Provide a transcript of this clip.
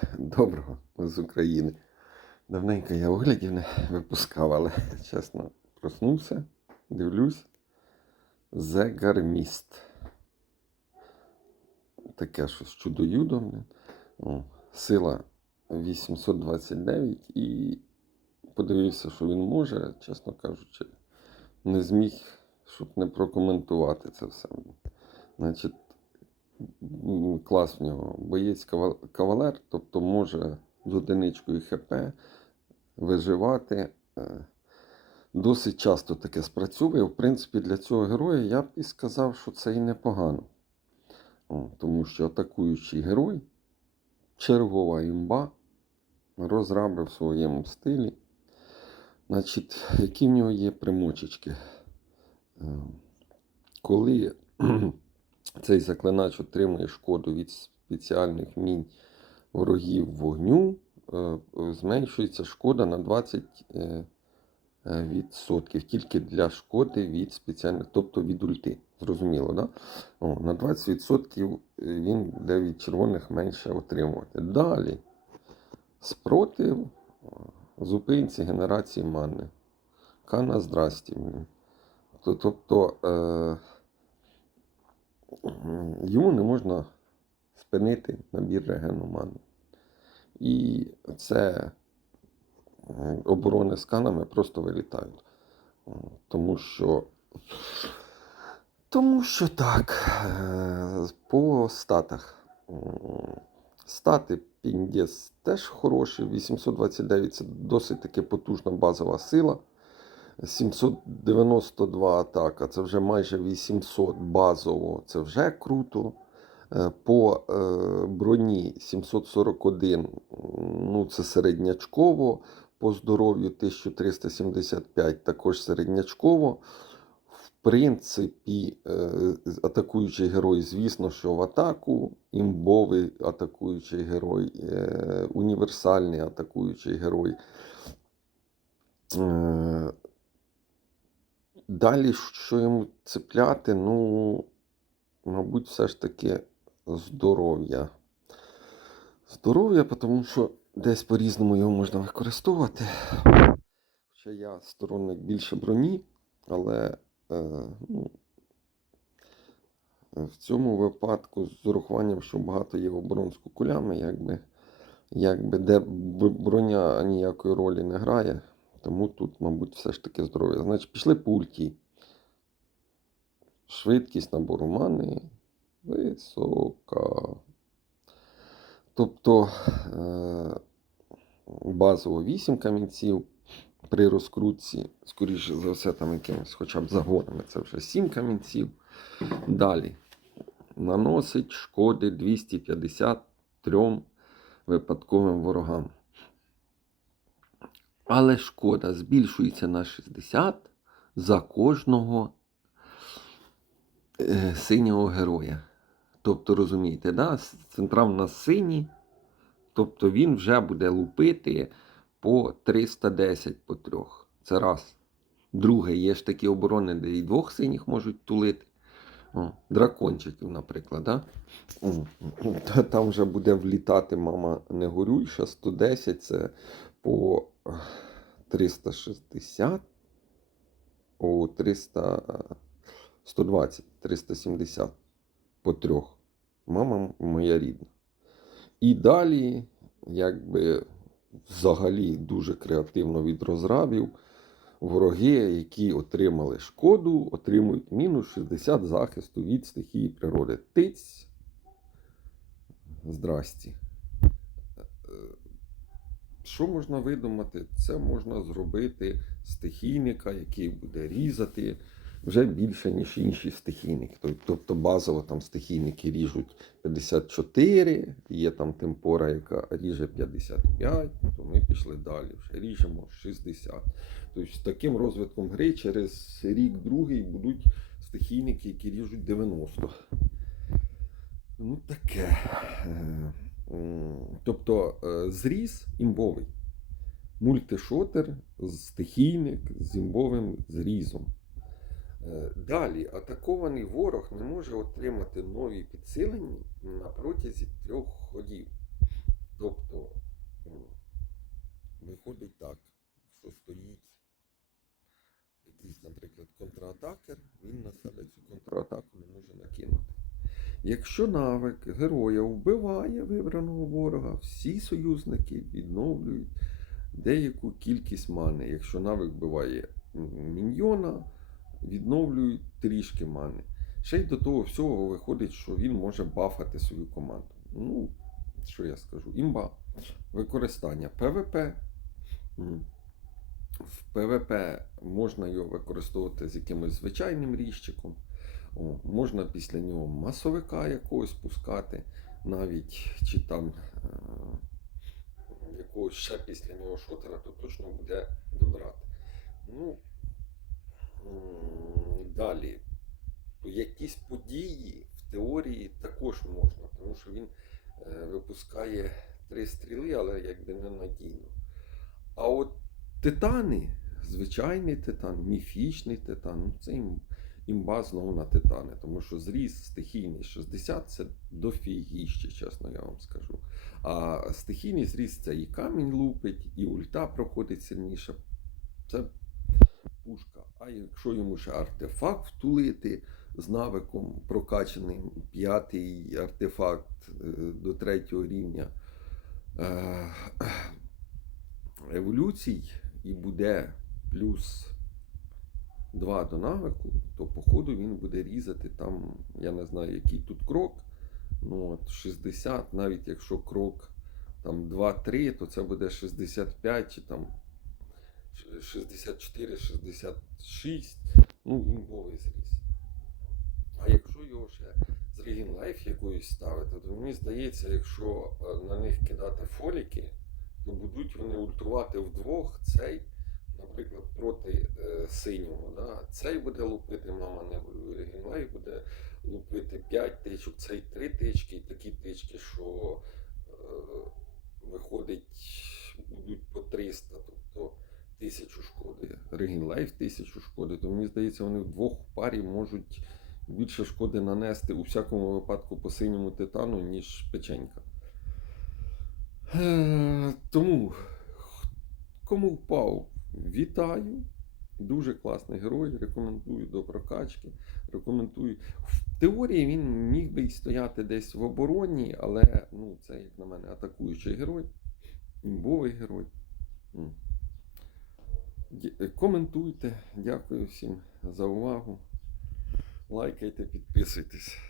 Доброго з України. Давненько я оглядів не випускав, але чесно проснувся, дивлюсь. Зегарміст. Таке щось чудо-юдо. Сила 829 і подивився, що він може, чесно кажучи, не зміг, щоб не прокоментувати це все. Значить, клас в нього. Боєць кавалер, тобто може з одиничкою ХП виживати. Е, Досить часто таке спрацьовує. В принципі, для цього героя я б і сказав, що це і непогано. Тому що атакуючий герой, чергова імба, розрабив в своєму стилі. Значить, які в нього є примочечки? Е, Коли цей заклинач отримує шкоду від спеціальних мінь ворогів вогню, е, зменшується шкода на 20 е, е, тільки для шкоди від спеціальних, тобто від ульти. Зрозуміло, да? О, на 20% він буде від червоних менше отримувати. Далі спротив е, зупинці генерації мани. Кана здрасті. Тобто е, йому не можна спинити набір регену мани. І це оборони з канами просто вилітають. Тому що. Тому що так, е, по статах. Стати Піндєс теж хороші. 829 це досить таки потужна базова сила. 792 атака, це вже майже 800 базово, це вже круто. Е, По е, броні 741, ну це середнячково. По здоров'ю 1375 також середнячково. В принципі, е, атакуючий герой, звісно, що в атаку, імбовий атакуючий герой, універсальний атакуючий герой. Е, Далі, що йому цепляти, ну, мабуть, все ж таки здоров'я. Здоров'я, тому що десь по-різному його можна використовувати. Хоча я сторонник більше броні, але е, ну, в цьому випадку з урахуванням, що багато є оборон з кукулями, якби, якби де броня ніякої ролі не грає. Тому тут, мабуть, все ж таки здоров'я. Значить, пішли по ульті. Швидкість набору мани висока. Тобто е, базово 8 камінців. При розкрутці, скоріше за все, там якимось хоча б загонами, це вже 7 камінців. Далі наносить шкоди 253 випадковим ворогам. Але шкода збільшується на 60 за кожного е, синього героя. Тобто, розумієте, да? с- центра в нас синій, тобто він вже буде лупити по 310 по трьох. Це раз. Друге, є ж такі оборони, де і двох синіх можуть тулити. О, дракончиків, наприклад. Да? Там вже буде влітати мама не горюйша, 110 це по 360, о 300, е, 120, 370 по трьох. Мама моя рідна. І далі, якби взагалі дуже креативно від розрабів, вороги, які отримали шкоду, отримують мінус 60 захисту від стихії природи. Тиць. Здрасті. Е, Що можна видумати? Це можна зробити стихійника, який буде різати вже більше, ніж інші стихійники. Тобто базово там стихійники ріжуть 54, є там темпора, яка ріже 55, то ми пішли далі, вже ріжемо 60. Тобто з таким розвитком гри через рік-другий будуть стихійники, які ріжуть 90. Ну таке. Тобто е, зріз імбовий. Мультишотер, стихійник з імбовим зрізом. Е, Далі атакований ворог не може отримати нові підсилення на протязі трьох ходів. Тобто виходить так, що стоїть якийсь, наприклад, контратакер, він на себе цю контратаку не може накинути. Якщо навик героя вбиває вибраного ворога, всі союзники відновлюють деяку кількість мани. Якщо навик вбиває міньйона, відновлюють трішки мани. Ще й до того всього виходить, що він може бафати свою команду. Ну, що я скажу? Імба. Використання ПВП. В ПВП можна його використовувати з якимось звичайним ріжчиком. Можна після нього масовика якогось пускати, навіть чи там е, якогось ще після нього шотера, то точно буде добрати. Ну, далі. Якісь події в теорії також можна, тому що він е, випускає три стріли, але якби ненадійно. А от титани, звичайний титан, міфічний титан, ну це їм, імба знову на титани, тому що зріст стихійний 60 це дофігіще, чесно я вам скажу. А стихійний зріст це і камінь лупить, і ульта проходить сильніше. Це пушка. А якщо йому ще артефакт втулити з навиком прокачаним п'ятий артефакт е, до третього рівня е, еволюцій і буде плюс 2 до навику, то походу він буде різати там, я не знаю, який тут крок. Ну, от 60, навіть якщо крок там 2-3, то це буде 65 чи там 64, 66. Ну, імбовий зріс. А якщо його ще з Life якоюсь ставити, то мені здається, якщо е, на них кидати фоліки, то будуть вони ультувати вдвох цей, наприклад, проти е, синього. Да? Цей буде лупити, мама не. Regen буде лупити 5 тичок, цей 3 тички, і такі тички, що е, виходить, будуть по 300, тобто тисячу шкоди. Life тисячу шкоди, то мені здається, вони вдвох в парі можуть більше шкоди нанести у всякому випадку по синьому титану, ніж печенька. Е, Тому, кому впав, вітаю. Дуже класний герой, рекомендую до прокачки. Рекомендую. В теорії він міг би й стояти десь в обороні, але ну, це, як на мене, атакуючий герой, імбовий герой. Коментуйте. Дякую всім за увагу. Лайкайте, підписуйтесь.